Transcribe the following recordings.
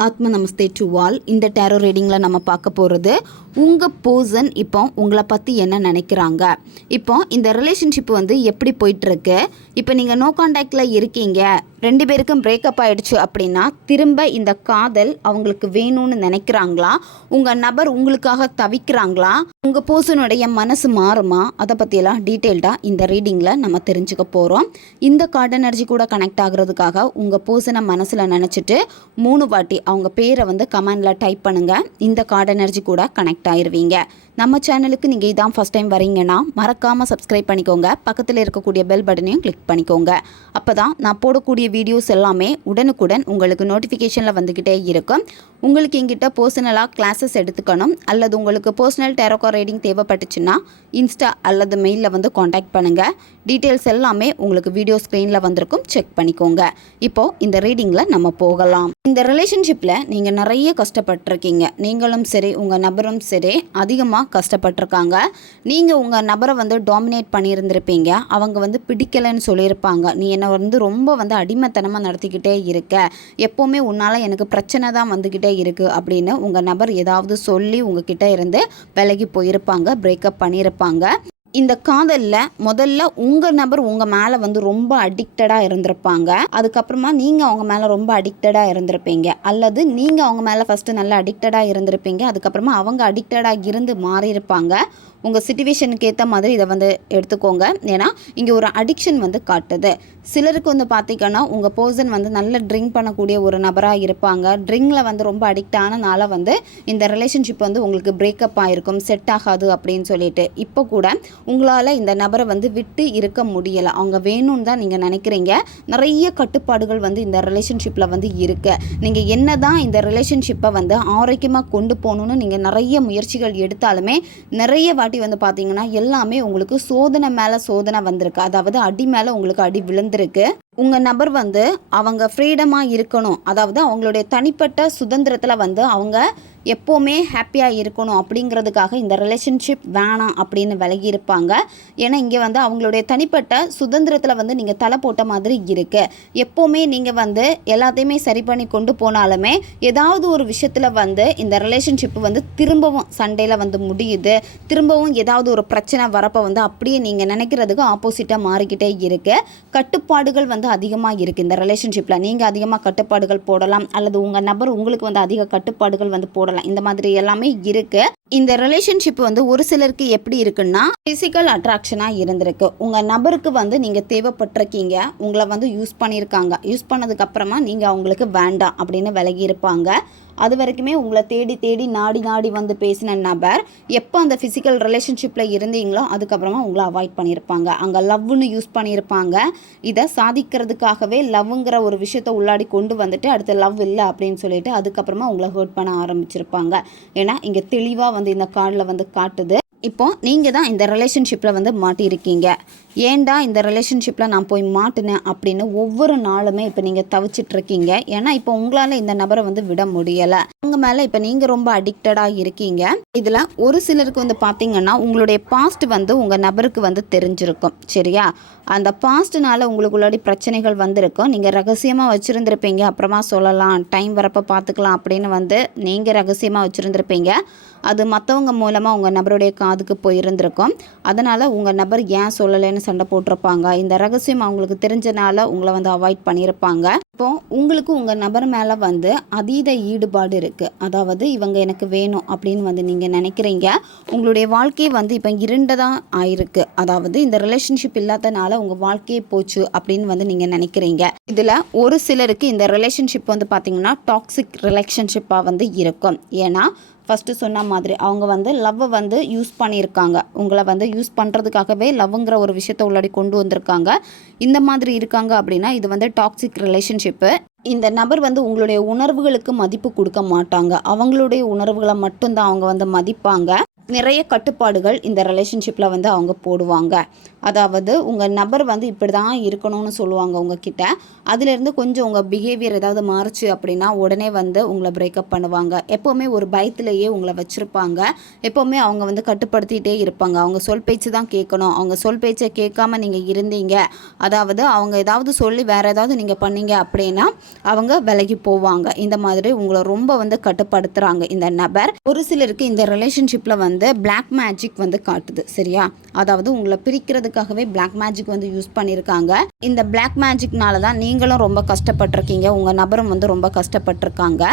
ஆத்ம நமஸ்தே to all. இந்த tarot ரீடிங்கில் நம்ம பார்க்க போகிறது உங்கள் பர்சன் இப்போ உங்களை பற்றி என்ன நினைக்கிறாங்க. இப்போ இந்த ரிலேஷன்ஷிப் எப்படி போயிட்டுருக்கு, இப்போ நீங்கள் நோ கான்டாக்டில் இருக்கீங்க, 2 பேருக்கும் பிரேக்கப் ஆகிடுச்சு அப்படின்னா திரும்ப இந்த காதல் அவங்களுக்கு வேணும்னு நினைக்கிறாங்களா, உங்கள் நபர் உங்களுக்காக தவிக்கிறாங்களா, உங்கள் பர்சனுடைய மனசு மாறுமா, அதை பற்றியெல்லாம் டீட்டெயில்டாக இந்த ரீடிங்கில் நம்ம தெரிஞ்சுக்க போகிறோம். இந்த கார்டு எனர்ஜி கூட கனெக்ட் ஆகிறதுக்காக உங்கள் பர்சனை மனசில் நினச்சிட்டு 3 வாட்டி அவங்க பேரை கமெண்டில் டைப் பண்ணுங்கள். இந்த கார்டு எனர்ஜி கூட கனெக்ட் ஆயிருவீங்க. நம்ம சேனலுக்கு நீங்கள் இதான் ஃபஸ்ட் டைம் வரீங்கன்னா மறக்காமல் சப்ஸ்கிரைப் பண்ணிக்கோங்க. பக்கத்தில் இருக்கக்கூடிய பெல் பட்டனையும் கிளிக் பண்ணிக்கோங்க. அப்போ தான் நான் போடக்கூடிய வீடியோஸ் எல்லாமே உடனுக்குடன் உங்களுக்கு நோட்டிஃபிகேஷனில் வந்துக்கிட்டே இருக்கும். உங்களுக்கு எங்கிட்ட பர்சனலாக கிளாஸஸ் எடுத்துக்கணும் அல்லது உங்களுக்கு பர்சனல் டேரோகா ரீடிங் தேவைப்பட்டுச்சுன்னா இன்ஸ்டா அல்லது மெயிலில் காண்டாக்ட் பண்ணுங்கள். டீட்டெயில்ஸ் எல்லாமே உங்களுக்கு வீடியோ ஸ்க்ரீனில் வந்திருக்கும், செக் பண்ணிக்கோங்க. இப்போது இந்த ரீடிங்கில் நம்ம போகலாம். இந்த ரிலேஷன்ஷிப்பில் நீங்கள் நிறைய கஷ்டப்பட்டிருக்கீங்க. நீங்களும் சரி உங்கள் நபரும் சரி அதிகமாக கஷ்டப்பட்டிருக்காங்க. நீங்கள் உங்கள் நபரை டாமினேட் பண்ணியிருந்திருப்பீங்க. அவங்க பிடிக்கலைன்னு சொல்லியிருப்பாங்க. நீ என்னை ரொம்ப அடிமைத்தனமாக நடத்திக்கிட்டே இருக்க, எப்போவுமே உன்னால் எனக்கு பிரச்சனை தான் வந்துக்கிட்டே இருக்குது அப்படின்னு உங்கள் நபர் ஏதாவது சொல்லி உங்ககிட்ட இருந்து விலகி போயிருப்பாங்க, பிரேக்கப் பண்ணியிருப்பாங்க. இந்த காதலில் முதல்ல உங்கள் நபர் உங்கள் மேலே ரொம்ப அடிக்டடாக இருந்திருப்பாங்க. அதுக்கப்புறமா நீங்கள் அவங்க மேலே ரொம்ப அடிக்டடாக இருந்திருப்பீங்க. அல்லது நீங்கள் அவங்க மேலே ஃபஸ்ட்டு நல்லா அடிக்டடாக இருந்திருப்பீங்க. அதுக்கப்புறமா அவங்க அடிக்டடாக இருந்து மாறியிருப்பாங்க. உங்கள் சிச்சுவேஷனுக்கு ஏற்ற மாதிரி இதை எடுத்துக்கோங்க. ஏன்னா இங்கே ஒரு அடிக்ஷன் காட்டுது. சிலருக்கு பார்த்திங்கன்னா உங்கள் பர்சன் நல்ல ட்ரிங்க் பண்ணக்கூடிய ஒரு நபராக இருப்பாங்க. ட்ரிங்கில் ரொம்ப அடிக்ட் ஆனனால இந்த ரிலேஷன்ஷிப் உங்களுக்கு பிரேக்கப் ஆகிருக்கும், செட் ஆகாது அப்படின்னு சொல்லிட்டு. இப்போ கூட உங்களால் இந்த நபரை விட்டு இருக்க முடியலை. அவங்க வேணும்னு தான் நீங்கள் நினைக்கிறீங்க. நிறைய கட்டுப்பாடுகள் இந்த ரிலேஷன்ஷிப்பில் இருக்குது. நீங்கள் என்ன தான் இந்த ரிலேஷன்ஷிப்பை ஆரோக்கியமாக கொண்டு போகணுன்னு நீங்கள் நிறைய முயற்சிகள் எடுத்தாலுமே நிறைய வாட்டி பார்த்தீங்கன்னா எல்லாமே உங்களுக்கு சோதனை மேலே சோதனை வந்திருக்கு. அதாவது அடி மேலே உங்களுக்கு அடி விழுந்திருக்கு. உங்கள் நபர் அவங்க ஃப்ரீடமாக இருக்கணும், அதாவது அவங்களுடைய தனிப்பட்ட சுதந்திரத்தில் அவங்க எப்போவுமே ஹாப்பியாக இருக்கணும் அப்படிங்கிறதுக்காக இந்த ரிலேஷன்ஷிப் வேணாம் அப்படின்னு விலகி இருப்பாங்க. ஏன்னா இங்கே அவங்களுடைய தனிப்பட்ட சுதந்திரத்தில் நீங்கள் தலை போட்ட மாதிரி இருக்குது. எப்போவுமே நீங்கள் எல்லாத்தையுமே சரி பண்ணி கொண்டு போனாலுமே ஏதாவது ஒரு விஷயத்தில் இந்த ரிலேஷன்ஷிப் திரும்பவும் சண்டையில் முடியுது. திரும்பவும் ஏதாவது ஒரு பிரச்சனை வரப்போ அப்படியே நீங்கள் நினைக்கிறதுக்கு ஆப்போசிட்டாக மாறிக்கிட்டே இருக்குது. கட்டுப்பாடுகள் அதிகமாக இருக்குது இந்த ரிலேஷன்ஷிப்பில். நீங்கள் அதிகமாக கட்டுப்பாடுகள் போடலாம் அல்லது உங்கள் நபர் உங்களுக்கு அதிக கட்டுப்பாடுகள் போடலாம். இந்த மாதிரி எல்லாமே இருக்கு. இந்த ரிலேஷன்ஷிப் ஒரு சிலருக்கு எப்படி இருக்குன்னா பிசிக்கல் அட்ராக்ஷனாக இருந்திருக்கு. உங்கள் நபருக்கு நீங்கள் தேவைப்பட்டிருக்கீங்க, உங்களை யூஸ் பண்ணியிருக்காங்க. யூஸ் பண்ணதுக்கு அப்புறமா நீங்கள் அவங்களுக்கு வேண்டாம் அப்படின்னு விலகி இருப்பாங்க. அது வரைக்குமே உங்களை தேடி தேடி நாடி நாடி பேசின நபர் எப்போ அந்த ஃபிசிக்கல் ரிலேஷன்ஷிப்பில் இருந்தீங்களோ அதுக்கப்புறமா உங்களை அவாய்ட் பண்ணியிருப்பாங்க. அங்கே லவ்னு யூஸ் பண்ணியிருப்பாங்க. இதை சாதிக்கிறதுக்காகவே லவ்ங்கிற ஒரு விஷயத்தை உள்ளாடி கொண்டு அடுத்து லவ் இல்லை அப்படின்னு சொல்லிட்டு அதுக்கப்புறமா உங்களை ஹர்ட் பண்ண ஆரம்பிச்சிருப்பாங்க. ஏன்னா இங்கே தெளிவாக இந்த கார்டில் காட்டுது. இப்போ நீங்கள் தான் இந்த ரிலேஷன்ஷிப்பில் மாட்டியிருக்கீங்க. ஏன்டா இந்த ரிலேஷன்ஷிப்பில் நான் போய் மாட்டினேன் அப்படின்னு ஒவ்வொரு நாளுமே இப்போ நீங்கள் தவிச்சிட்ருக்கீங்க. ஏன்னா இப்போ உங்களால் இந்த நபரை விட முடியலை. அவங்க மேலே இப்போ நீங்கள் ரொம்ப அடிக்டடாக இருக்கீங்க. இதில் ஒரு சிலருக்கு பார்த்தீங்கன்னா உங்களுடைய பாஸ்ட் உங்கள் நபருக்கு தெரிஞ்சிருக்கும். சரியா? அந்த பாஸ்ட்னால உங்களுக்குள்ளாடி பிரச்சனைகள் வந்திருக்கும். நீங்கள் ரகசியமாக வச்சுருந்துருப்பீங்க, அப்புறமா சொல்லலாம், டைம் வரப்போ பார்த்துக்கலாம் அப்படின்னு நீங்கள் ரகசியமாக வச்சுருந்துருப்பீங்க. அது மற்றவங்க மூலமாக உங்கள் நபருடைய காதுக்கு போயிருந்திருக்கும். அதனால் உங்கள் நபர் ஏன் சொல்லலைன்னு சண்டை போட்டிருப்பாங்க. இந்த ரகசியம் அவங்களுக்கு தெரிஞ்சனால உங்களை அவாய்ட் பண்ணியிருப்பாங்க. இப்போ உங்களுக்கு உங்கள் நபர் மேலே அதீத ஈடுபாடு இருக்குது. அதாவது இவங்க எனக்கு வேணும் அப்படின்னு நீங்கள் நினைக்கிறீங்க. உங்களுடைய வாழ்க்கையை இப்போ இருண்டதான் ஆயிருக்கு. அதாவது இந்த ரிலேஷன்ஷிப் இல்லாதனால உங்கள் வாழ்க்கையே போச்சு அப்படின்னு நீங்கள் நினைக்கிறீங்க. இதில் ஒரு சிலருக்கு இந்த ரிலேஷன்ஷிப் பார்த்தீங்கன்னா டாக்ஸிக் ரிலேஷன்ஷிப்பாக இருக்கும். ஏன்னா ஃபஸ்ட்டு சொன்ன மாதிரி அவங்க லவ்வை யூஸ் பண்ணியிருக்காங்க. உங்களை யூஸ் பண்ணுறதுக்காகவே லவ்ங்கிற ஒரு விஷயத்தை உள்ளாடி கொண்டு வந்திருக்காங்க. இந்த மாதிரி இருக்காங்க அப்படின்னா இது டாக்ஸிக் ரிலேஷன்ஷிப்பு. இந்த நபர் உங்களுடைய உணர்வுகளுக்கு மதிப்பு கொடுக்க மாட்டாங்க. அவங்களுடைய உணர்வுகளை மட்டும்தான் அவங்க மதிப்பாங்க. நிறைய கட்டுப்பாடுகள் இந்த ரிலேஷன்ஷிப்பில் அவங்க போடுவாங்க. அதாவது உங்கள் நபர் வந்து இப்படி தான் இருக்கணும்னு சொல்லுவாங்க உங்ககிட்ட. அதுலேருந்து கொஞ்சம் உங்கள் பிஹேவியர் ஏதாவது மாறுச்சு அப்படின்னா உடனே வந்து உங்களை பிரேக்கப் பண்ணுவாங்க. எப்போவுமே ஒரு பயத்திலேயே உங்களை வச்சுருப்பாங்க. எப்போவுமே அவங்க வந்து கட்டுப்படுத்திகிட்டே இருப்பாங்க. அவங்க சொல் பேச்சு தான் கேட்கணும். அவங்க சொல் பேச்சை கேட்காம நீங்கள் இருந்தீங்க, அதாவது அவங்க ஏதாவது சொல்லி வேறு ஏதாவது நீங்கள் பண்ணீங்க அப்படின்னா அவங்க விலகி போவாங்க. இந்த மாதிரி உங்களை ரொம்ப வந்து கட்டுப்படுத்துகிறாங்க இந்த நபர். ஒரு சிலருக்கு இந்த ரிலேஷன்ஷிப்பில் வந்து பிளாக் மேஜிக் வந்து காட்டுது, சரியா? அதாவது உங்களை பிரிக்கிறதுக்காகவே பிளாக் மேஜிக் வந்து யூஸ் பண்ணியிருக்காங்க. இந்த பிளாக் மேஜிக்னால தான் நீங்களும் ரொம்ப கஷ்டப்பட்டிருக்கீங்க, உங்கள் நபரும் வந்து ரொம்ப கஷ்டப்பட்டிருக்காங்க.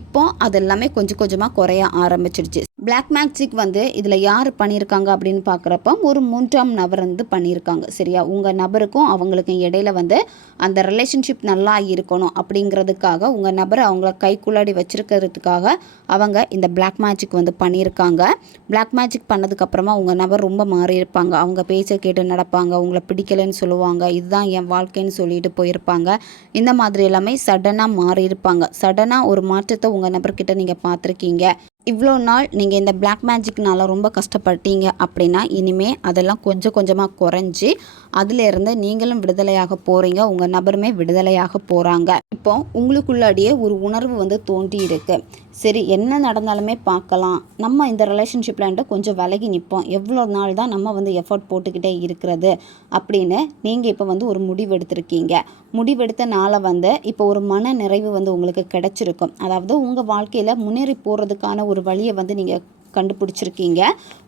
இப்போ அது எல்லாமே கொஞ்சம் கொஞ்சமாக குறைய ஆரம்பிச்சிடுச்சு. பிளாக் மேஜிக் வந்து இதில் யார் பண்ணியிருக்காங்க அப்படின்னு பார்க்குறப்ப ஒரு 3ஆம் நபர் வந்து பண்ணியிருக்காங்க, சரியா? உங்கள் நபருக்கும் அவங்களுக்கும் இடையில வந்து அந்த ரிலேஷன்ஷிப் நல்லா இருக்கணும் அப்படிங்கிறதுக்காக உங்கள் நபரை அவங்கள கைக்குள்ளாடி வச்சுருக்கிறதுக்காக அவங்க இந்த பிளாக் மேஜிக் வந்து பண்ணியிருக்காங்க. பிளாக் மேஜிக் பண்ணதுக்கப்புறமா உங்கள் நபர் ரொம்ப மாறியிருப்பாங்க. அவங்க பேச்சை கேட்டு நடப்பாங்க, உங்களை பிடிக்கலைன்னு சொல்லுவாங்க, இதுதான் என் வாழ்க்கைன்னு சொல்லிட்டு போயிருப்பாங்க. இந்த மாதிரி எல்லாமே சடனாக மாறியிருப்பாங்க. சடனாக ஒரு மாற்றத்தை உங்கள் நபர்கிட்ட நீங்கள் பார்த்துருக்கீங்க. இவ்வளோ நாள் நீங்கள் இந்த பிளாக் மேஜிக்னால ரொம்ப கஷ்டப்பட்டீங்க அப்படின்னா இனிமேல் அதெல்லாம் கொஞ்சம் கொஞ்சமாக குறைஞ்சி அதிலேருந்து நீங்களும் விடுதலையாக போகிறீங்க, உங்கள் நபருமே விடுதலையாக போகிறாங்க. இப்போ உங்களுக்குள்ளாடியே ஒரு உணர்வு வந்து தோன்றி இருக்கு. சரி, என்ன நடந்தாலுமே பார்க்கலாம், நம்ம இந்த ரிலேஷன்ஷிப்லன்ட்டு கொஞ்சம் விலகி நிற்போம், எவ்வளோ நாள் தான் நம்ம வந்து எஃபர்ட் போட்டுக்கிட்டே இருக்கிறது அப்படின்னு நீங்கள் இப்போ வந்து ஒரு முடிவு எடுத்திருக்கீங்க. முடிவெடுத்தனால வந்து இப்போ ஒரு மன நிறைவு வந்து உங்களுக்கு கிடைச்சிருக்கும். அதாவது உங்கள் வாழ்க்கையில் முன்னேறி போகிறதுக்கான ஒரு வழியை வந்து நீங்கள் கண்டுபிடிச்சிருக்கீங்க.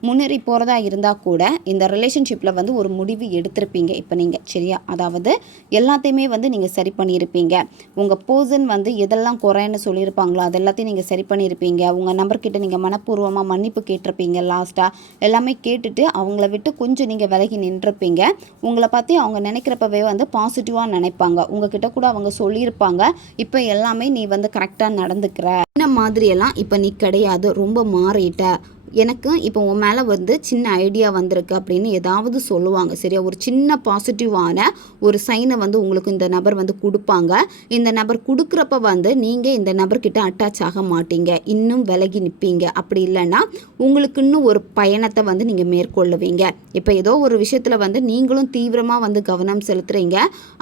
முன்னேறி போகிறதா இருந்தால் கூட இந்த ரிலேஷன்ஷிப்பில் வந்து ஒரு முடிவு எடுத்திருப்பீங்க இப்போ நீங்கள், சரியா? அதாவது எல்லாத்தையுமே வந்து நீங்கள் சரி பண்ணியிருப்பீங்க. உங்கள் பர்சன் வந்து எதெல்லாம் குறைன்னு சொல்லியிருப்பாங்களோ அது எல்லாத்தையும் நீங்கள் சரி பண்ணியிருப்பீங்க. உங்கள் நம்பர்கிட்ட நீங்கள் மனப்பூர்வமாக மன்னிப்பு கேட்டிருப்பீங்க. லாஸ்ட்டாக எல்லாமே கேட்டுட்டு அவங்கள விட்டு கொஞ்சம் நீங்கள் விலகி நின்றுருப்பீங்க. உங்களை பற்றி அவங்க நினைக்கிறப்பவே வந்து பாசிட்டிவாக நினைப்பாங்க. உங்ககிட்ட கூட அவங்க சொல்லியிருப்பாங்க, இப்போ எல்லாமே நீ வந்து கரெக்டாக நடந்துக்கிற, இந்த மாதிரியெல்லாம் இப்போ நீ கிடையாது, ரொம்ப மாறிட்ட, எனக்கு இப்போ உன் மேலே வந்து சின்ன ஐடியா வந்திருக்கு அப்படின்னு ஏதாவது சொல்லுவாங்க, சரியா? ஒரு சின்ன பாசிட்டிவான ஒரு சைனை வந்து உங்களுக்கு இந்த நபர் வந்து கொடுப்பாங்க. இந்த நபர் கொடுக்குறப்ப வந்து நீங்கள் இந்த நபர்கிட்ட அட்டாச் ஆக மாட்டீங்க, இன்னும் விலகி நிற்பீங்க. அப்படி இல்லைன்னா உங்களுக்கு இன்னும் ஒரு பயணத்தை வந்து நீங்கள் மேற்கொள்ளுவீங்க. இப்போ ஏதோ ஒரு விஷயத்தில் வந்து நீங்களும் தீவிரமாக வந்து கவனம் செலுத்துகிறீங்க,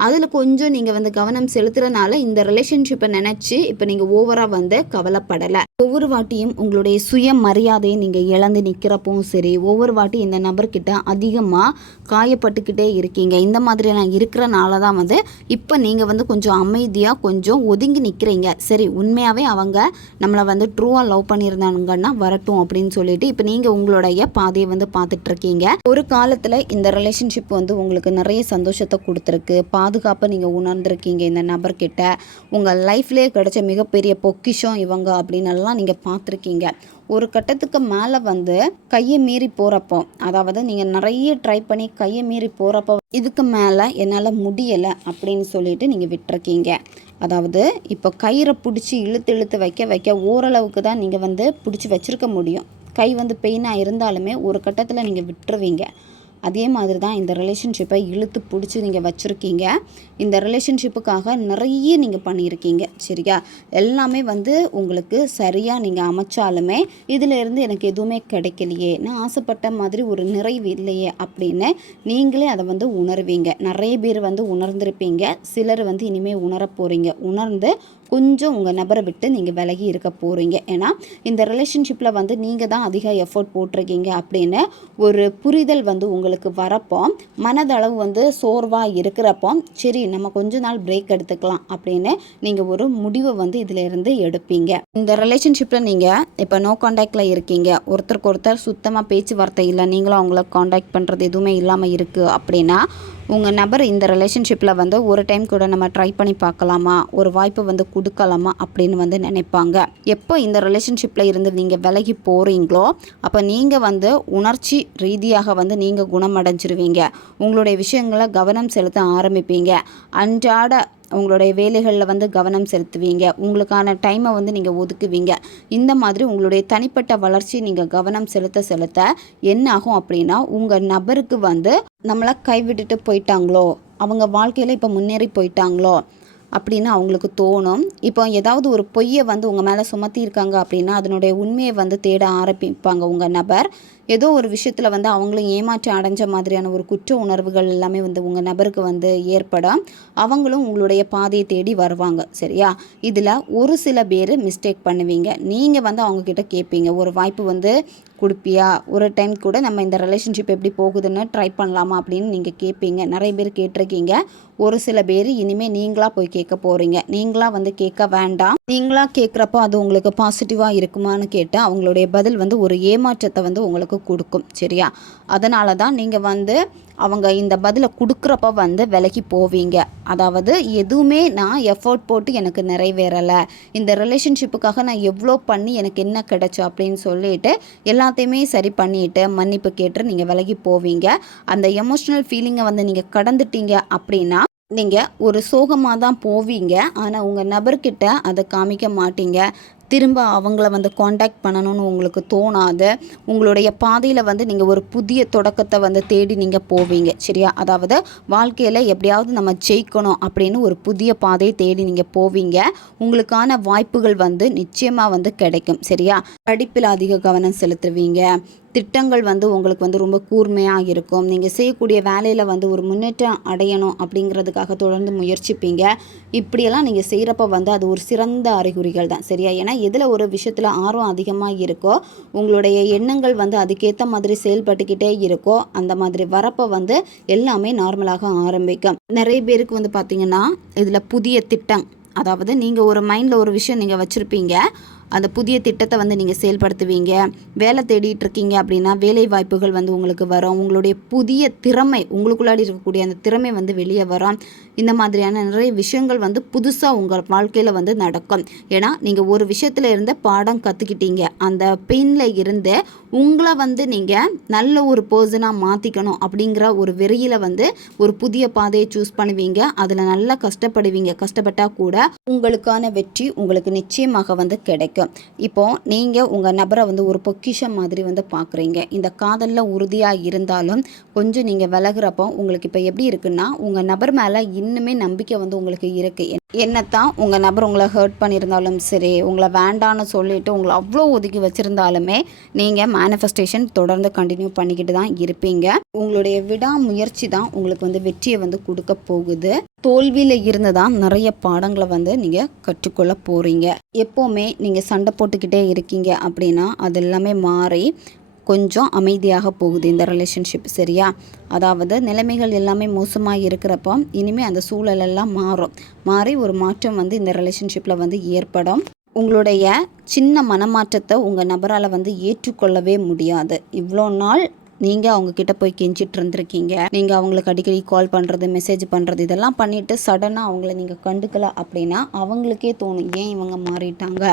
அதில் கொஞ்சம் நீங்கள் வந்து கவனம் செலுத்துறதுனால இந்த ரிலேஷன்ஷிப்பை நினச்சி இப்போ நீங்கள் ஓவராக வந்து கவலைப்படலை. ஒவ்வொரு வாட்டியும் உங்களுடைய சுய மரியாதையை நீங்கள் இழந்து நிற்கிறப்பவும் சரி, ஒவ்வொரு வாட்டி இந்த நபர்கிட்ட அதிகமாக காயப்பட்டுக்கிட்டே இருக்கீங்க. இந்த மாதிரியெல்லாம் இருக்கிறனால தான் வந்து இப்போ நீங்கள் வந்து கொஞ்சம் அமைதியாக கொஞ்சம் ஒதுங்கி நிற்கிறீங்க. சரி, உண்மையாகவே அவங்க நம்மளை வந்து ட்ரூவாக லவ் பண்ணியிருந்தாங்கன்னா வரட்டும் அப்படின்னு சொல்லிட்டு இப்போ நீங்கள் உங்களுடைய பாதையை வந்து பார்த்துட்ருக்கீங்க. ஒரு காலத்தில் இந்த ரிலேஷன்ஷிப் வந்து உங்களுக்கு நிறைய சந்தோஷத்தை கொடுத்துருக்கு, பாதுகாப்பை நீங்கள் உணர்ந்திருக்கீங்க. இந்த நபர்கிட்ட உங்கள் லைஃப்லேயே கிடைச்ச மிகப்பெரிய பொக்கிஷம் இவங்க அப்படின்னு நீங்கள் பார்த்துருக்கீங்க. ஒரு கட்டத்துக்கு மேலே வந்து கையை மீறி போகிறப்போ, அதாவது நீங்கள் நிறைய ட்ரை பண்ணி கையை மீறி போகிறப்போ இதுக்கு மேலே என்னால் முடியலை அப்படின்னு சொல்லிட்டு நீங்கள் விட்டுருக்கீங்க. அதாவது இப்போ கயிறை பிடிச்சி இழுத்து இழுத்து வைக்க ஓரளவுக்கு தான் நீங்கள் வந்து பிடிச்சி வச்சுருக்க முடியும். கை வந்து பெயினாக இருந்தாலுமே ஒரு கட்டத்தில் நீங்கள் விட்டுருவீங்க. அதே மாதிரி தான் இந்த ரிலேஷன்ஷிப்பை இழுத்து பிடிச்சி நீங்கள் வச்சுருக்கீங்க. இந்த ரிலேஷன்ஷிப்புக்காக நிறைய நீங்கள் பண்ணியிருக்கீங்க, சரியா? எல்லாமே வந்து உங்களுக்கு சரியாக நீங்கள் அமைச்சாலுமே இதிலேருந்து எனக்கு எதுவுமே கிடைக்கலையே, நான் ஆசைப்பட்ட மாதிரி ஒரு நிறைவு இல்லையே அப்படின்னு நீங்களே அதை வந்து உணர்வீங்க. நிறைய பேர் வந்து உணர்ந்திருப்பீங்க, சிலர் வந்து இனிமேல் உணர போகிறீங்க. உணர்ந்து கொஞ்சம் உங்கள் நபரை விட்டு நீங்கள் விலகி இருக்க போகிறீங்க. ஏன்னா இந்த ரிலேஷன்ஷிப்பில் வந்து நீங்கள் தான் அதிக எஃபோர்ட் போட்டிருக்கீங்க அப்படின்னு ஒரு புரிதல் வந்து உங்களுக்கு வரப்போ, மனதளவு வந்து சோர்வாக இருக்கிறப்போ சரி நம்ம கொஞ்ச நாள் பிரேக் எடுத்துக்கலாம் அப்படின்னு நீங்கள் ஒரு முடிவை வந்து இதிலேருந்து எடுப்பீங்க. இந்த ரிலேஷன்ஷிப்பில் நீங்கள் இப்போ நோ காண்டாக்டில் இருக்கீங்க, ஒருத்தருக்கு ஒருத்தர் சுத்தமாக பேச்சுவார்த்தை இல்லை, நீங்களும் அவங்கள காண்டாக்ட் பண்ணுறது எதுவுமே இல்லாமல் இருக்குது அப்படின்னா உங்கள் நபர் இந்த ரிலேஷன்ஷிப்பில் வந்து ஒரு டைம் கூட நம்ம ட்ரை பண்ணி பார்க்கலாமா, ஒரு வாய்ப்பு வந்து கொடுக்கலாமா அப்படின்னு வந்து நினைப்பாங்க. எப்போ இந்த ரிலேஷன்ஷிப்பில் இருந்து நீங்கள் விலகி போகிறீங்களோ அப்போ நீங்கள் வந்து உணர்ச்சி ரீதியாக வந்து நீங்கள் குணமடைஞ்சிருவீங்க. உங்களுடைய விஷயங்களை கவனம் செலுத்த ஆரம்பிப்பீங்க. அன்றாட உங்களுடைய வேலைகளில் வந்து கவனம் செலுத்துவீங்க. உங்களுக்கான டைமை வந்து நீங்கள் ஒதுக்குவீங்க. இந்த மாதிரி உங்களுடைய தனிப்பட்ட வளர்ச்சி நீங்கள் கவனம் செலுத்த என்ன ஆகும் அப்படின்னா உங்கள் நபருக்கு வந்து நம்மளை கைவிட்டுட்டு போயிட்டாங்களோ, அவங்க வாழ்க்கையில் இப்போ முன்னேறி போயிட்டாங்களோ அப்படின்னு அவங்களுக்கு தோணும். இப்போ ஏதாவது ஒரு பொய்யை வந்து உங்கள் மேலே சுமத்தியிருக்காங்க அப்படின்னா அதனுடைய உண்மையை வந்து தேட ஆரம்பிப்பாங்க உங்கள் நபர். ஏதோ ஒரு விஷயத்தில் வந்து அவங்களும் ஏமாற்றம் அடைஞ்ச மாதிரியான ஒரு குற்ற உணர்வுகள் எல்லாமே வந்து உங்கள் நபருக்கு வந்து ஏற்படும். அவங்களும் உங்களுடைய பாதையை தேடி வருவாங்க. சரியா? இதில் ஒரு சில பேர் மிஸ்டேக் பண்ணுவீங்க. நீங்கள் வந்து அவங்கக்கிட்ட கேட்பீங்க, ஒரு வாய்ப்பு வந்து கொடுப்பியா, ஒரு டைம் கூட நம்ம இந்த ரிலேஷன்ஷிப் எப்படி போகுதுன்னு ட்ரை பண்ணலாமா அப்படின்னு நீங்கள் கேட்பீங்க. நிறைய பேர் கேட்டிருக்கீங்க. ஒரு சில பேர் இனிமேல் நீங்களாக போய் கேட்க போகிறீங்க. நீங்களாக வந்து கேட்க வேண்டாம். நீங்களாக கேட்குறப்போ அது உங்களுக்கு பாசிட்டிவாக இருக்குமான்னு கேட்டு அவங்களுடைய பதில் வந்து ஒரு ஏமாற்றத்தை வந்து உங்களுக்கு கொடுக்கும். சரியா? அதனால தான் நீங்கள் வந்து அவங்க இந்த பதிலை கொடுக்குறப்ப வந்து விலகி போவீங்க. அதாவது எதுவுமே நான் எஃபோர்ட் போட்டு எனக்கு நிறைவேறலை, இந்த ரிலேஷன்ஷிப்புக்காக நான் எவ்வளோ பண்ணி எனக்கு என்ன கிடைச்சோ அப்படின்னு சொல்லிட்டு எல்லாத்தையுமே சரி பண்ணிவிட்டு மன்னிப்பு கேட்டு நீங்கள் விலகி போவீங்க. அந்த எமோஷ்னல் ஃபீலிங்கை வந்து நீங்கள் கடந்துட்டீங்க அப்படின்னா நீங்கள் ஒரு சோகமாக தான் போவீங்க. ஆனால் உங்கள் நபர்கிட்ட அதை காமிக்க மாட்டீங்க. திரும்ப அவங்கள வந்து காண்டாக்ட் பண்ணணும்னு உங்களுக்கு தோணாது. உங்களுடைய பாதையில் வந்து நீங்கள் ஒரு புதிய தொடக்கத்தை வந்து தேடி நீங்கள் போவீங்க. சரியா? அதாவது வாழ்க்கையில் எப்படியாவது நம்ம ஜெயிக்கணும் அப்படின்னு ஒரு புதிய பாதையை தேடி நீங்கள் போவீங்க. உங்களுக்கான வாய்ப்புகள் வந்து நிச்சயமாக வந்து கிடைக்கும். சரியா? படிப்பில் அதிக கவனம் செலுத்துவீங்க. திட்டங்கள் வந்து உங்களுக்கு வந்து ரொம்ப கூர்மையாக இருக்கும். நீங்கள் செய்யக்கூடிய வேலையில் வந்து ஒரு முன்னேற்றம் அடையணும் அப்படிங்கிறதுக்காக தொடர்ந்து முயற்சிப்பீங்க. இப்படியெல்லாம் நீங்கள் செய்கிறப்ப வந்து அது ஒரு சிறந்த அறிகுறிகள் தான். சரியா? ஏன்னா எதில் ஒரு விஷயத்தில் ஆர்வம் அதிகமாக இருக்கோ உங்களுடைய எண்ணங்கள் வந்து அதுக்கேற்ற மாதிரி செயல்பட்டுக்கிட்டே இருக்கோ அந்த மாதிரி வரப்போ வந்து எல்லாமே நார்மலாக ஆரம்பிக்கும். நிறைய பேருக்கு வந்து பார்த்திங்கன்னா இதில் புதிய திட்டம், அதாவது நீங்கள் ஒரு மைண்டில் ஒரு விஷயம் நீங்கள் வச்சுருப்பீங்க. அந்த புதிய திட்டத்தை வந்து நீங்கள் செயல்படுத்துவீங்க. வேலை தேடிட்டு இருக்கீங்க அப்படின்னா வேலை வாய்ப்புகள் வந்து உங்களுக்கு வரும். உங்களுடைய புதிய திறமை, உங்களுக்குள்ளாடி இருக்கக்கூடிய அந்த திறமை வந்து வெளியே வரும். இந்த மாதிரியான நிறைய விஷயங்கள் வந்து புதுசாக உங்கள் வாழ்க்கையில் வந்து நடக்கும். ஏன்னா நீங்கள் ஒரு விஷயத்தில் இருந்து பாடம் கற்றுக்கிட்டீங்க. அந்த பெயினில் இருந்து உங்களை வந்து நீங்கள் நல்ல ஒரு பர்சனாக மாற்றிக்கணும் அப்படிங்கிற ஒரு வெறியில் வந்து ஒரு புதிய பாதையை சூஸ் பண்ணுவீங்க. அதில் நல்லா கஷ்டப்படுவீங்க. கஷ்டப்பட்டால் கூட உங்களுக்கான வெற்றி உங்களுக்கு நிச்சயமாக வந்து கிடைக்கும். இப்போது நீங்கள் உங்கள் நபரை வந்து ஒரு பொக்கிஷம் மாதிரி வந்து பார்க்குறீங்க. இந்த காதலில் உறுதியாக இருந்தாலும் கொஞ்சம் நீங்கள் விலகுறப்போ உங்களுக்கு இப்போ எப்படி இருக்குன்னா உங்கள் நபர் மேலே இன்னுமே நம்பிக்கை வந்து உங்களுக்கு இருக்குது. என்னத்தான் உங்கள் நபர் உங்களை ஹர்ட் பண்ணியிருந்தாலும் சரி, உங்களை வேண்டான்னு சொல்லிவிட்டு உங்களை அவ்வளோ ஒதுக்கி வச்சுருந்தாலுமே நீங்கள் மேனிஃபெஸ்டேஷன் தொடர்ந்து கண்டினியூ பண்ணிக்கிட்டு தான் இருப்பீங்க. உங்களுடைய விடாமுயற்சி தான் உங்களுக்கு வந்து வெற்றியை வந்து கொடுக்க போகுது. தோல்வியில் இருந்து தான் நிறைய பாடங்களை வந்து நீங்கள் கற்றுக்கொள்ள போகிறீங்க. எப்போவுமே நீங்கள் சண்டை போட்டுக்கிட்டே இருக்கீங்க அப்படின்னா அது எல்லாமே மாறி கொஞ்சம் அமைதியாக போகுது இந்த ரிலேஷன்ஷிப். சரியா? அதாவது நிலைமைகள் எல்லாமே மோசமாக இருக்கிறப்போ இனிமேல் அந்த சூழலெல்லாம் மாறி ஒரு மாற்றம் வந்து இந்த ரிலேஷன்ஷிப்பில் வந்து ஏற்படும். உங்களுடைய சின்ன மனமாற்றத்தை உங்கள் நபரால் வந்து ஏற்றுக்கொள்ளவே முடியாது. இவ்வளோ நாள் நீங்கள் அவங்கக்கிட்ட போய் கெஞ்சிட்டு இருந்திருக்கீங்க. நீங்கள் அவங்களுக்கு அடிக்கடி கால் பண்ணுறது, மெசேஜ் பண்ணுறது இதெல்லாம் பண்ணிவிட்டு சடனாக அவங்கள நீங்கள் கண்டுக்கல அப்படின்னா அவங்களுக்கே தோணும் ஏன் இவங்க மாறிட்டாங்க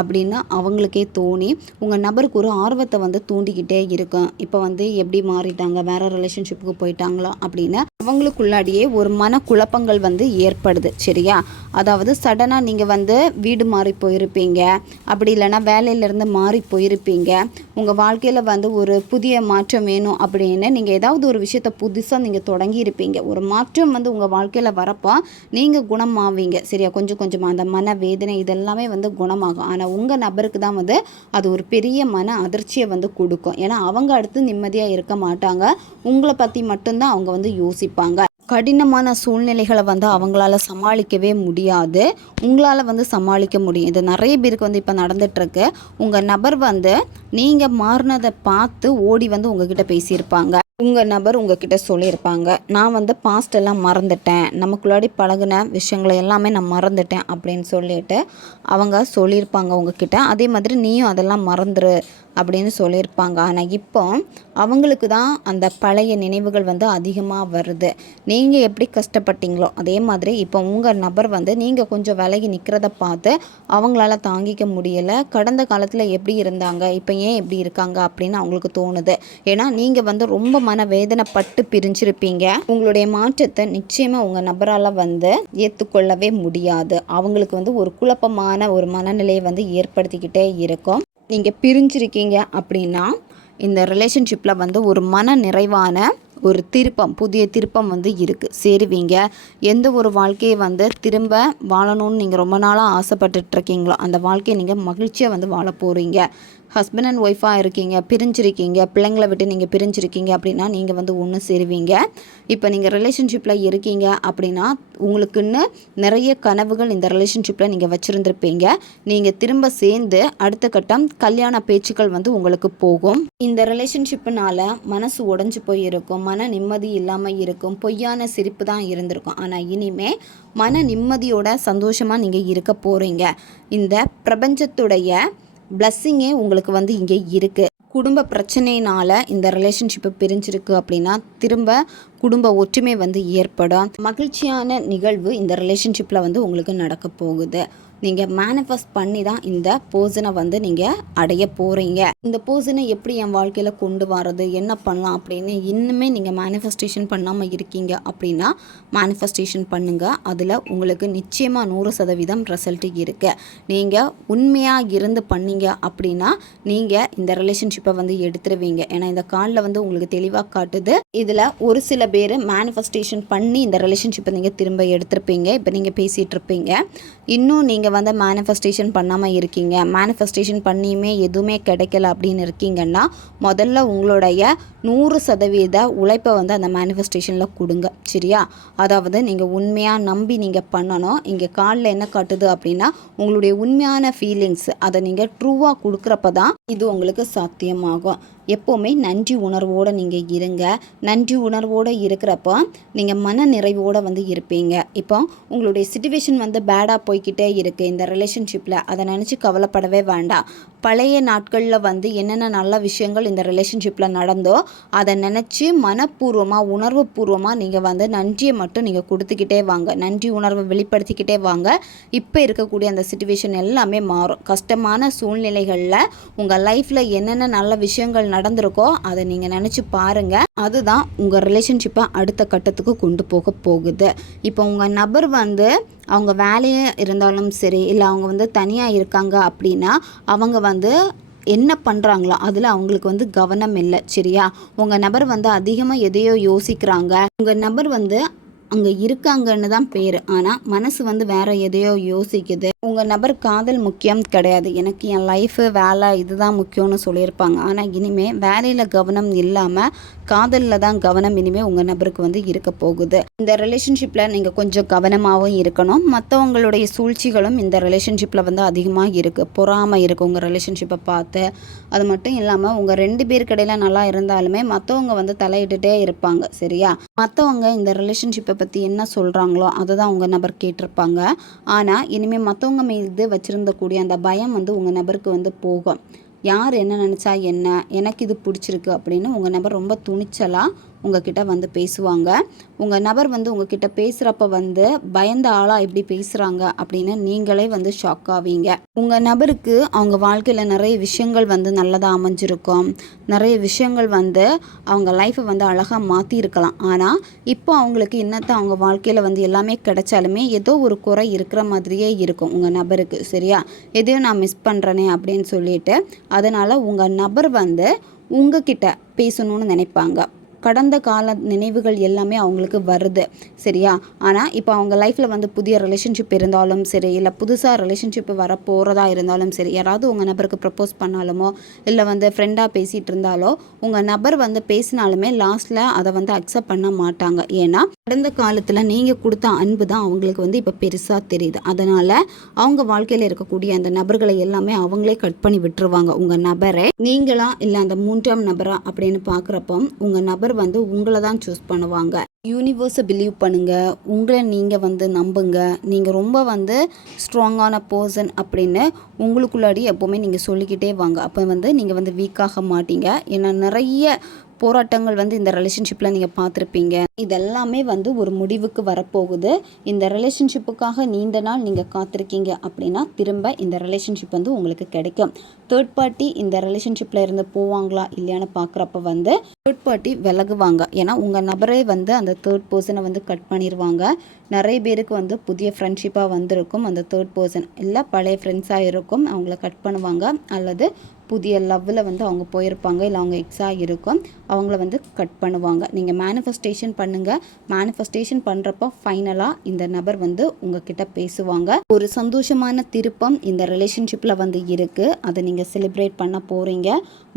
அப்படின்னு. அவங்களுக்கே தோணி உங்கள் நபருக்கு ஒரு ஆர்வத்தை வந்து தூண்டிக்கிட்டே இருக்கும். இப்போ வந்து எப்படி மாறிட்டாங்க, வேறு ரிலேஷன்ஷிப்புக்கு போயிட்டாங்களா அப்படின்னு அவங்களுக்குள்ளாடியே ஒரு மனக்குழப்பங்கள் வந்து ஏற்படுது. சரியா? அதாவது சடனாக நீங்கள் வந்து வீடு மாறி போயிருப்பீங்க, அப்படி இல்லைன்னா வேலையிலேருந்து மாறி போயிருப்பீங்க. உங்கள் வாழ்க்கையில் வந்து ஒரு புதிய மாற்றம் வேணும் அப்படின்னு நீங்கள் ஏதாவது ஒரு விஷயத்தை புதுசாக நீங்கள் தொடங்கியிருப்பீங்க. ஒரு மாற்றம் வந்து உங்கள் வாழ்க்கையில் வரப்போ நீங்கள் குணமாவீங்க. சரியா? கொஞ்சம் கொஞ்சமாக அந்த மன வேதனை இதெல்லாமே வந்து குணமாகும். ஆனால் உங்கள் நபருக்கு தான் வந்து அது ஒரு பெரிய மன அதிர்ச்சியை வந்து கொடுக்கும். ஏன்னா அவங்க அடுத்து நிம்மதியாக இருக்க மாட்டாங்க. உங்களை பற்றி மட்டும்தான் அவங்க வந்து யோசிப்பாங்க. கடினமான சூழ்நிலைகளை வந்து அவங்களால சமாளிக்கவே முடியாது. உங்களால் வந்து சமாளிக்க முடியும். இது நிறைய பேருக்கு வந்து இப்போ நடந்துகிட்ருக்கு. உங்கள் நபர் வந்து நீங்கள் மாறினதை பார்த்து ஓடி வந்து உங்ககிட்ட பேசியிருப்பாங்க. உங்கள் நபர் உங்ககிட்ட சொல்லியிருப்பாங்க, நான் வந்து பாஸ்டெல்லாம் மறந்துட்டேன், நமக்குள்ளாடி பழகின விஷயங்களை எல்லாமே நான் மறந்துட்டேன் அப்படின்னு சொல்லிட்டு அவங்க சொல்லியிருப்பாங்க உங்ககிட்ட. அதே மாதிரி நீயும் அதெல்லாம் மறந்துரு அப்படின்னு சொல்லியிருப்பாங்க. ஆனால் இப்போ அவங்களுக்கு தான் அந்த பழைய நினைவுகள் வந்து அதிகமாக வருது. நீங்கள் எப்படி கஷ்டப்பட்டீங்களோ அதே மாதிரி இப்போ உங்கள் நபர் வந்து நீங்கள் கொஞ்சம் விலகி நிற்கிறத பார்த்து அவங்களால தாங்கிக்க முடியலை. கடந்த காலத்தில் எப்படி இருந்தாங்க, இப்போ ஏன் எப்படி இருக்காங்க அப்படின்னு அவங்களுக்கு தோணுது. ஏன்னா நீங்கள் வந்து ரொம்ப மனவேதனைப்பட்டு பிரிஞ்சிருப்பீங்க. உங்களுடைய மாற்றத்தை நிச்சயமாக உங்கள் நபரால் வந்து ஏற்றுக்கொள்ளவே முடியாது. அவங்களுக்கு வந்து ஒரு குழப்பமான ஒரு மனநிலையை வந்து ஏற்படுத்திக்கிட்டே இருக்கும். நீங்கள் பிரிஞ்சிருக்கீங்க அப்படின்னா இந்த ரிலேஷன்ஷிப்பில் வந்து ஒரு மன நிறைவான ஒரு புதிய திருப்பம் வந்து இருக்குது. சேருவீங்க. எந்த ஒரு வாழ்க்கையை வந்து திரும்ப வாழணும்னு நீங்கள் ரொம்ப நாளாக ஆசைப்பட்டுட்ருக்கீங்களோ அந்த வாழ்க்கையை நீங்கள் மகிழ்ச்சியாக வந்து வாழ போகிறீங்க. ஹஸ்பண்ட் அண்ட் ஒய்ஃபாக இருக்கீங்க, பிரிஞ்சிருக்கீங்க, பிள்ளைங்களை விட்டு நீங்கள் பிரிஞ்சிருக்கீங்க அப்படின்னா நீங்கள் வந்து ஒன்று சேருவீங்க. இப்போ நீங்கள் ரிலேஷன்ஷிப்பில் இருக்கீங்க அப்படின்னா உங்களுக்குன்னு நிறைய கனவுகள் இந்த ரிலேஷன்ஷிப்பில் நீங்கள் வச்சுருந்துருப்பீங்க. நீங்கள் திரும்ப சேர்ந்து அடுத்த கட்டம் கல்யாண பேச்சுக்கள் வந்து உங்களுக்கு போகும். இந்த ரிலேஷன்ஷிப்புனால மனசு உடஞ்சி போயிருக்கும், மன நிம்மதி இல்லாமல் இருக்கும், பொய்யான சிரிப்பு தான் இருந்திருக்கும். ஆனால் இனிமே மன நிம்மதியோட சந்தோஷமாக நீங்கள் இருக்க போகிறீங்க. இந்த பிரபஞ்சத்துடைய பிளஸ்ஸிங்கே உங்களுக்கு வந்து இங்கே இருக்குது. குடும்ப பிரச்சனையினால் இந்த ரிலேஷன்ஷிப்பை பிரிஞ்சிருக்கு அப்படின்னா திரும்ப குடும்ப ஒற்றுமை வந்து ஏற்படும். மகிழ்ச்சியான நிகழ்வு இந்த ரிலேஷன்ஷிப்பில் வந்து உங்களுக்கு நடக்க போகுது. நீங்கள் மேனிஃபெஸ்ட் பண்ணி தான் இந்த பர்சனை வந்து நீங்கள் அடைய போகிறீங்க. இந்த பர்சனை எப்படி என் வாழ்க்கையில் கொண்டு வரது, என்ன பண்ணலாம் அப்படின்னு இன்னுமே நீங்கள் மேனிஃபெஸ்டேஷன் பண்ணாமல் இருக்கீங்க அப்படின்னா மேனிஃபெஸ்டேஷன் பண்ணுங்கள். அதில் உங்களுக்கு நிச்சயமாக 100% ரிசல்ட் இருக்குது. நீங்கள் உண்மையாக இருந்து பண்ணீங்க அப்படின்னா நீங்கள் இந்த ரிலேஷன்ஷிப்பை வந்து எடுத்துருவீங்க. ஏன்னா இந்த காலில் வந்து உங்களுக்கு தெளிவாக காட்டுது. இதில் ஒரு சில பேர் மேனிஃபெஸ்டேஷன் பண்ணி இந்த ரிலேஷன்ஷிப்பை நீங்கள் திரும்ப எடுத்திருப்பீங்க. இப்போ நீங்கள் பேசிகிட்டு இருப்பீங்க. இன்னும் நீங்கள் வந்து மேனிஃபெஸ்டேஷன் பண்ணாமல் இருக்கீங்க, மேனிஃபெஸ்டேஷன் பண்ணியுமே எதுவுமே கிடைக்கல அப்படின்னு இருக்கீங்கன்னா முதல்ல உங்களுடைய 100% உழைப்பை வந்து அந்த மேனிஃபெஸ்டேஷனில் கொடுங்க. சரியா? அதாவது நீங்கள் உண்மையாக நம்பி நீங்கள் பண்ணணும். இங்கே காலில் என்ன காட்டுது அப்படின்னா உங்களுடைய உண்மையான ஃபீலிங்ஸ் அதை நீங்கள் ட்ரூவாக கொடுக்குறப்ப தான் இது உங்களுக்கு சாத்தியமாகும். எப்போவுமே நன்றி உணர்வோடு நீங்கள் இருங்க. நன்றி உணர்வோடு இருக்கிறப்போ நீங்கள் மன நிறைவோடு வந்து இருப்பீங்க. இப்போ உங்களுடைய சிச்சுவேஷன் வந்து பேடாக போய்கிட்டே இருக்குது இந்த ரிலேஷன்ஷிப்பில், அதை நினச்சி கவலைப்படவே வேண்டாம். பழைய நாட்களில் வந்து என்னென்ன நல்ல விஷயங்கள் இந்த ரிலேஷன்ஷிப்பில் நடந்தோ அதை நினச்சி மனப்பூர்வமாக உணர்வுபூர்வமாக நீங்கள் வந்து நன்றியை மட்டும் நீங்கள் கொடுத்துக்கிட்டே வாங்க. நன்றி உணர்வை வெளிப்படுத்திக்கிட்டே வாங்க. இப்போ இருக்கக்கூடிய அந்த சிச்சுவேஷன் எல்லாமே மாறும். கஷ்டமான சூழ்நிலைகளில் உங்கள் லைஃப்பில் என்னென்ன நல்ல விஷயங்கள் நடந்திருக்கோ அதை நீங்கள் நினச்சி பாருங்கள். அதுதான் உங்கள் ரிலேஷன்ஷிப்பை அடுத்த கட்டத்துக்கு கொண்டு போக போகுது. இப்போ உங்கள் நபர் வந்து அவங்க வேலையே இருந்தாலும் சரி, இல்லை அவங்க வந்து தனியாக இருக்காங்க அப்படின்னா அவங்க வந்து என்ன பண்ணுறாங்களோ அதில் அவங்களுக்கு வந்து கவனம் இல்லை. சரியா? உங்கள் நபர் வந்து அதிகமாக எதையோ யோசிக்கிறாங்க. உங்கள் நபர் வந்து அங்கே இருக்காங்கன்னு தான் பேர், ஆனால் மனசு வந்து வேறு எதையோ யோசிக்குது. உங்கள் நபர் காதல் முக்கியம் கிடையாது, எனக்கு என் லைஃபு வேலை இதுதான் முக்கியம்னு சொல்லியிருப்பாங்க. ஆனால் இனிமேல் வேலையில் கவனம் இல்லாமல் காதலில் தான் கவனம் இனிமேல் உங்கள் நபருக்கு வந்து இருக்க போகுது. இந்த ரிலேஷன்ஷிப்பில் நீங்கள் கொஞ்சம் கவனமாகவும் இருக்கணும். மற்றவங்களுடைய சூழ்ச்சிகளும் இந்த ரிலேஷன்ஷிப்பில் வந்து அதிகமாக இருக்குது. பொறாமை இருக்குது உங்கள் ரிலேஷன்ஷிப்பை பார்த்து. அது மட்டும் இல்லாமல் உங்கள் 2 பேருக்கு இடையில நல்லா இருந்தாலுமே மற்றவங்க வந்து தலையிட்டுட்டே இருப்பாங்க. சரியா? மற்றவங்க இந்த ரிலேஷன்ஷிப்பை பற்றி என்ன சொல்கிறாங்களோ அதை தான் உங்கள் நபர் கேட்டிருப்பாங்க. ஆனால் இனிமேல் மற்றவங்க மீது வச்சுருந்தக்கூடிய அந்த பயம் வந்து உங்கள் நபருக்கு வந்து போகும். யார் என்ன நினச்சா என்ன, எனக்கு இது பிடிச்சிருக்கு அப்படின்னு உங்கள் நபர் ரொம்ப துணிச்சலாக உங்ககிட்ட வந்து பேசுவாங்க. உங்கள் நபர் வந்து உங்ககிட்ட பேசுகிறப்ப வந்து பயந்த ஆளாக எப்படி பேசுகிறாங்க அப்படின்னு நீங்களே வந்து ஷாக் ஆவீங்க. உங்கள் நபருக்கு அவங்க வாழ்க்கையில் நிறைய விஷயங்கள் வந்து நல்லதாக அமைஞ்சிருக்கும். நிறைய விஷயங்கள் வந்து அவங்க லைஃப்பை வந்து அழகாக மாற்றிருக்கலாம். ஆனால் இப்போ அவங்களுக்கு இன்னத்தை அவங்க வாழ்க்கையில் வந்து எல்லாமே கிடைச்சாலுமே ஏதோ ஒரு குறை இருக்கிற மாதிரியே இருக்கும் உங்கள் நபருக்கு. சரியா? எதையோ நான் மிஸ் பண்ணுறேனே அப்படின்னு சொல்லிட்டு அதனால் உங்கள் நபர் வந்து உங்ககிட்ட பேசணும்னு நினைப்பாங்க. கடந்த கால நினைவுகள் எல்லாமே அவங்களுக்கு வருது. சரியா? ஆனால் இப்போ அவங்க லைஃப்பில் வந்து புதிய ரிலேஷன்ஷிப் இருந்தாலும் சரி, இல்லை புதுசாக ரிலேஷன்ஷிப் வர போகிறதா இருந்தாலும் சரி, யாராவது உங்கள் நபருக்கு ப்ரப்போஸ் பண்ணாலுமோ இல்லை வந்து ஃப்ரெண்டாக பேசிகிட்டு இருந்தாலோ உங்கள் நபர் வந்து பேசினாலுமே லாஸ்ட்டில் அதை வந்து அக்செப்ட் பண்ண மாட்டாங்க. ஏன்னா கடந்த காலத்தில் நீங்கள் கொடுத்த அன்பு தான் அவங்களுக்கு வந்து இப்போ பெருசாக தெரியுது. அதனால் அவங்க வாழ்க்கையில் இருக்கக்கூடிய அந்த நபர்களை எல்லாமே அவங்களே கட் பண்ணி விட்டுருவாங்க. உங்கள் நபரை நீங்களா இல்லை அந்த 3ஆம் நபரா அப்படின்னு பார்க்குறப்போ உங்கள் நபர் வந்து உங்களை தான் சூஸ் பண்ணுவாங்க. யூனிவர்ஸை பிலீவ் பண்ணுங்கள். உங்களை நீங்கள் வந்து நம்புங்க. நீங்கள் ரொம்ப வந்து ஸ்ட்ராங்கான பர்சன் அப்படின்னு உங்களுக்குள்ளாடி எப்போவுமே நீங்கள் சொல்லிக்கிட்டே வாங்க. அப்போ வந்து நீங்கள் வந்து வீக்காக மாட்டீங்க. ஏன்னா நிறைய போராட்டங்கள் வந்து இந்த ரிலேஷன்ஷிப்பில் நீங்கள் பார்த்துருப்பீங்க. இதெல்லாமே வந்து ஒரு முடிவுக்கு வரப்போகுது. இந்த ரிலேஷன்ஷிப்புக்காக நீண்ட நாள் நீங்கள் காத்திருக்கீங்க அப்படின்னா திரும்ப இந்த ரிலேஷன்ஷிப் வந்து உங்களுக்கு கிடைக்கும். தேர்ட் பார்ட்டி இந்த ரிலேஷன்ஷிப்பில் இருந்து போவாங்களா இல்லையான்னு பார்க்குறப்ப வந்து தேர்ட் பார்ட்டி விலகுவாங்க. ஏன்னா உங்கள் நபரே வந்து அந்த தேர்ட் பர்சனை வந்து கட் பண்ணிடுவாங்க. நிறைய பேருக்கு வந்து புதிய ஃப்ரெண்ட்ஷிப்பாக வந்திருக்கும். அந்த தேர்ட் பர்சன் இல்லை பழைய ஃப்ரெண்ட்ஸாக இருக்கும், அவங்கள கட் பண்ணுவாங்க. அல்லது புதிய லவ்வில் வந்து அவங்க போயிருப்பாங்க, இல்லை அவங்க எக்ஸாக இருக்கும், அவங்கள வந்து கட் பண்ணுவாங்க. நீங்கள் மேனிஃபெஸ்டேஷன் பண்ணுங்கள். மேனிஃபெஸ்டேஷன் பண்ணுறப்போ ஃபைனலாக இந்த நபர் வந்து உங்ககிட்ட பேசுவாங்க. ஒரு சந்தோஷமான திருப்பம் இந்த ரிலேஷன்ஷிப்பில் வந்து இருக்குது. அதை நீங்கள் செலிப்ரேட் பண்ண போகிறீங்க.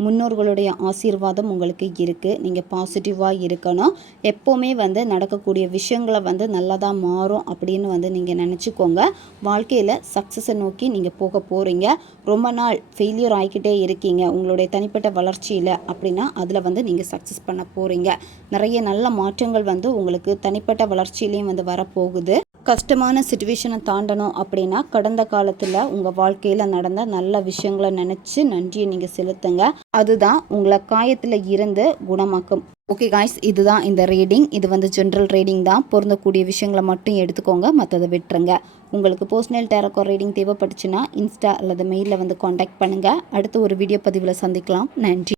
முன்னோர்களுடைய ஆசீர்வாதம் உங்களுக்கு இருக்குது. நீங்கள் பாசிட்டிவாக இருக்கணும். எப்போவுமே வந்து நடக்கக்கூடிய விஷயங்களை வந்து நல்லதாக மாறும் அப்படின்னு வந்து நீங்கள் நினச்சிக்கோங்க. வாழ்க்கையில் சக்ஸஸை நோக்கி நீங்கள் போக போகிறீங்க. ரொம்ப நாள் ஃபெயிலியர் ஆகிக்கிட்டே இருக்கீங்க உங்களுடைய தனிப்பட்ட வளர்ச்சியில் அப்படின்னா அதில் வந்து நீங்கள் சக்ஸஸ் பண்ண போகிறீங்க. நிறைய நல்ல மாற்றங்கள் வந்து உங்களுக்கு தனிப்பட்ட வளர்ச்சியிலையும் வந்து வரப்போகுது. கஷ்டமான சுச்சுவேஷனை தாண்டணும் அப்படின்னா கடந்த காலத்தில் உங்கள் வாழ்க்கையில் நடந்த நல்ல விஷயங்களை நினச்சி நன்றியை நீங்கள் செலுத்துங்க. அதுதான் உங்களை காயத்தில் இருந்து குணமாக்கும். ஓகே காய்ஸ், இதுதான் இந்த ரீடிங். இது வந்து ஜென்ரல் ரீடிங் தான். பொருந்தக்கூடிய விஷயங்களை மட்டும் எடுத்துக்கோங்க, மற்றதை விட்டுருங்க. உங்களுக்கு பர்சனல் டேரோ ரீடிங் தேவைப்பட்டுச்சுன்னா இன்ஸ்டா அல்லது மெயிலில் வந்து காண்டாக்ட் பண்ணுங்கள். அடுத்து ஒரு வீடியோ பதிவில் சந்திக்கலாம். நன்றி.